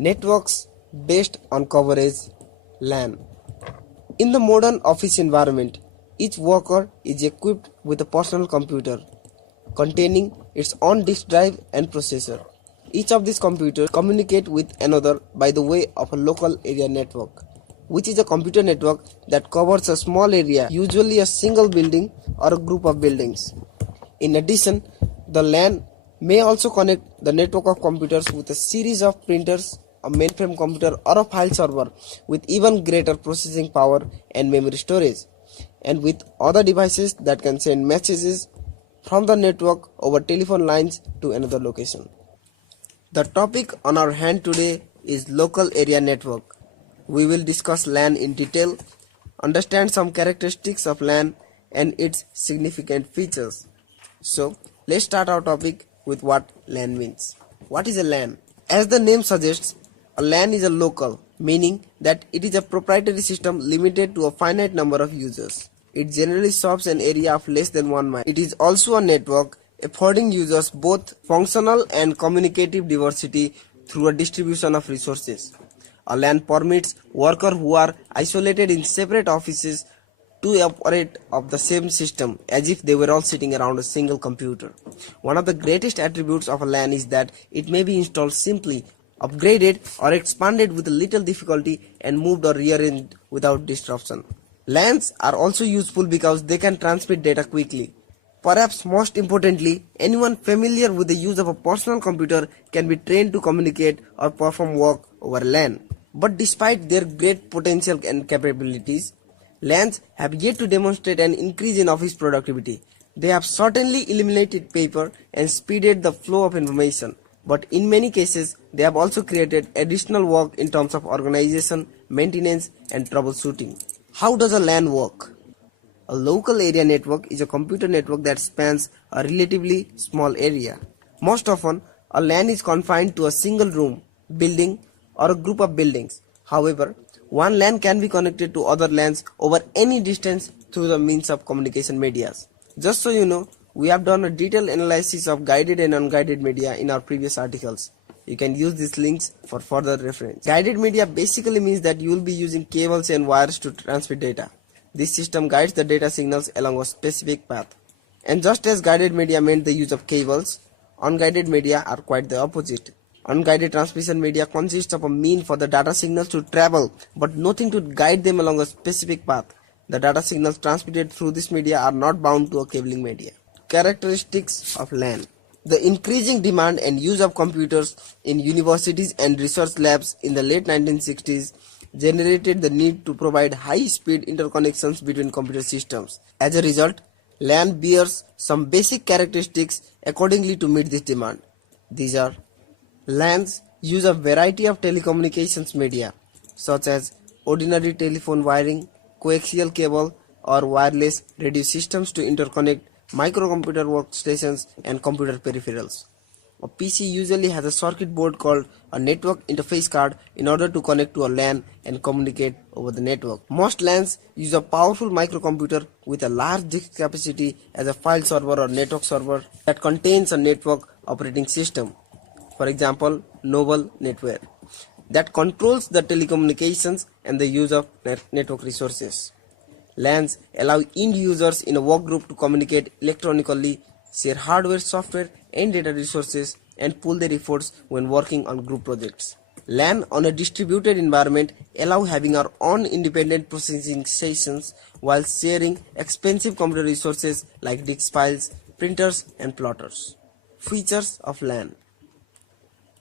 Networks based on coverage, LAN. In the modern office environment, each worker is equipped with a personal computer containing its own disk drive and processor. Each of these computers communicate with another by the way of a local area network, which is a computer network that covers a small area, usually a single building or a group of buildings. In addition, the LAN may also connect the network of computers with a series of printers, a mainframe computer or a file server with even greater processing power and memory storage, and with other devices that can send messages from the network over telephone lines to another location. The topic on our hand today is local area network. We will discuss LAN in detail, understand some characteristics of LAN and its significant features. So, let's start our topic with what LAN means. What is a LAN? As the name suggests, a LAN is a local, meaning that it is a proprietary system limited to a finite number of users. It generally serves an area of less than 1 mile. It is also a network affording users both functional and communicative diversity through a distribution of resources. A LAN permits workers who are isolated in separate offices to operate of the same system as if they were all sitting around a single computer. One of the greatest attributes of a LAN is that it may be installed simply, upgraded or expanded with little difficulty and moved or rearranged without disruption. LANs are also useful because they can transmit data quickly. Perhaps most importantly, anyone familiar with the use of a personal computer can be trained to communicate or perform work over LAN. But despite their great potential and capabilities, LANs have yet to demonstrate an increase in office productivity. They have certainly eliminated paper and speeded the flow of information, but in many cases they have also created additional work in terms of organization, maintenance and troubleshooting. How does a LAN work? A local area network is a computer network that spans a relatively small area. Most often, a LAN is confined to a single room, building or a group of buildings. However, one LAN can be connected to other LANs over any distance through the means of communication medias. Just so you know, we have done a detailed analysis of guided and unguided media in our previous articles. You can use these links for further reference. Guided media basically means that you will be using cables and wires to transmit data. This system guides the data signals along a specific path. And just as guided media meant the use of cables, unguided media are quite the opposite. Unguided transmission media consists of a mean for the data signals to travel, but nothing to guide them along a specific path. The data signals transmitted through this media are not bound to a cabling media. Characteristics of LAN. The increasing demand and use of computers in universities and research labs in the late 1960s generated the need to provide high-speed interconnections between computer systems. As a result, LAN bears some basic characteristics accordingly to meet this demand. These are: LANs use a variety of telecommunications media such as ordinary telephone wiring, coaxial cable or wireless radio systems to interconnect microcomputer workstations and computer peripherals. A PC usually has a circuit board called a network interface card in order to connect to a LAN and communicate over the network. Most LANs use a powerful microcomputer with a large disk capacity as a file server or network server that contains a network operating system. For example, Noble Netware, that controls the telecommunications and the use of network resources. LANs allow end users in a workgroup to communicate electronically, share hardware, software and data resources, and pool their efforts when working on group projects. LAN on a distributed environment allow having our own independent processing stations while sharing expensive computer resources like disk files, printers and plotters. Features of LAN.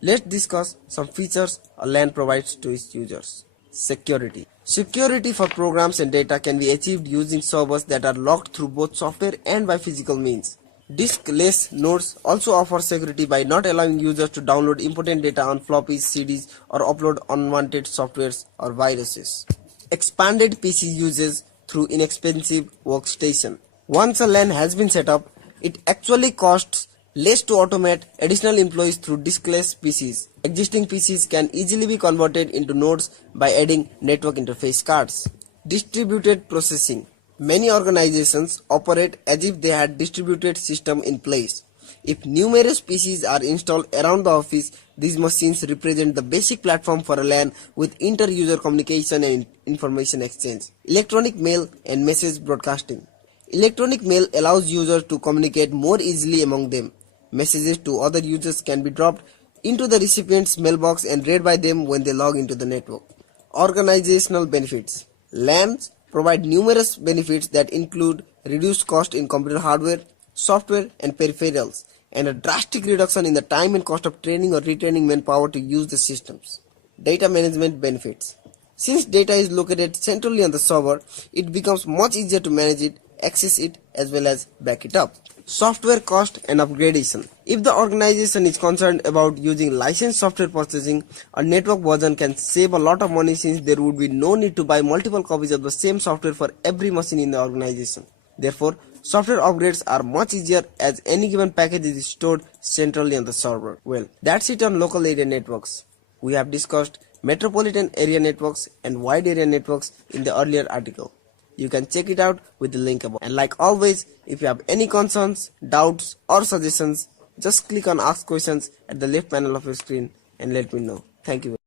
Let's discuss some features a LAN provides to its users. Security. Security for programs and data can be achieved using servers that are locked through both software and by physical means. Diskless nodes also offer security by not allowing users to download important data on floppies, CDs, or upload unwanted softwares or viruses. Expanded PC uses through inexpensive workstation. Once a LAN has been set up, it actually costs less to automate additional employees through diskless PCs. Existing PCs can easily be converted into nodes by adding network interface cards. Distributed processing. Many organizations operate as if they had distributed system in place. If numerous PCs are installed around the office, these machines represent the basic platform for a LAN with inter-user communication and information exchange. Electronic mail and message broadcasting. Electronic mail allows users to communicate more easily among them. Messages to other users can be dropped into the recipient's mailbox and read by them when they log into the network. Organizational benefits. LANs provide numerous benefits that include reduced cost in computer hardware, software, and peripherals, and a drastic reduction in the time and cost of training or retraining manpower to use the systems. Data management benefits. Since data is located centrally on the server, it becomes much easier to manage it, access it, as well as back it up. Software cost and upgradation. If the organization is concerned about using licensed software purchasing, a network version can save a lot of money since there would be no need to buy multiple copies of the same software for every machine in the organization. Therefore, software upgrades are much easier as any given package is stored centrally on the server. Well, that's it on local area networks. We have discussed metropolitan area networks and wide area networks in the earlier article. You can check it out with the link above. And like always, if you have any concerns, doubts or suggestions, just click on Ask Questions at the left panel of your screen and let me know. Thank you.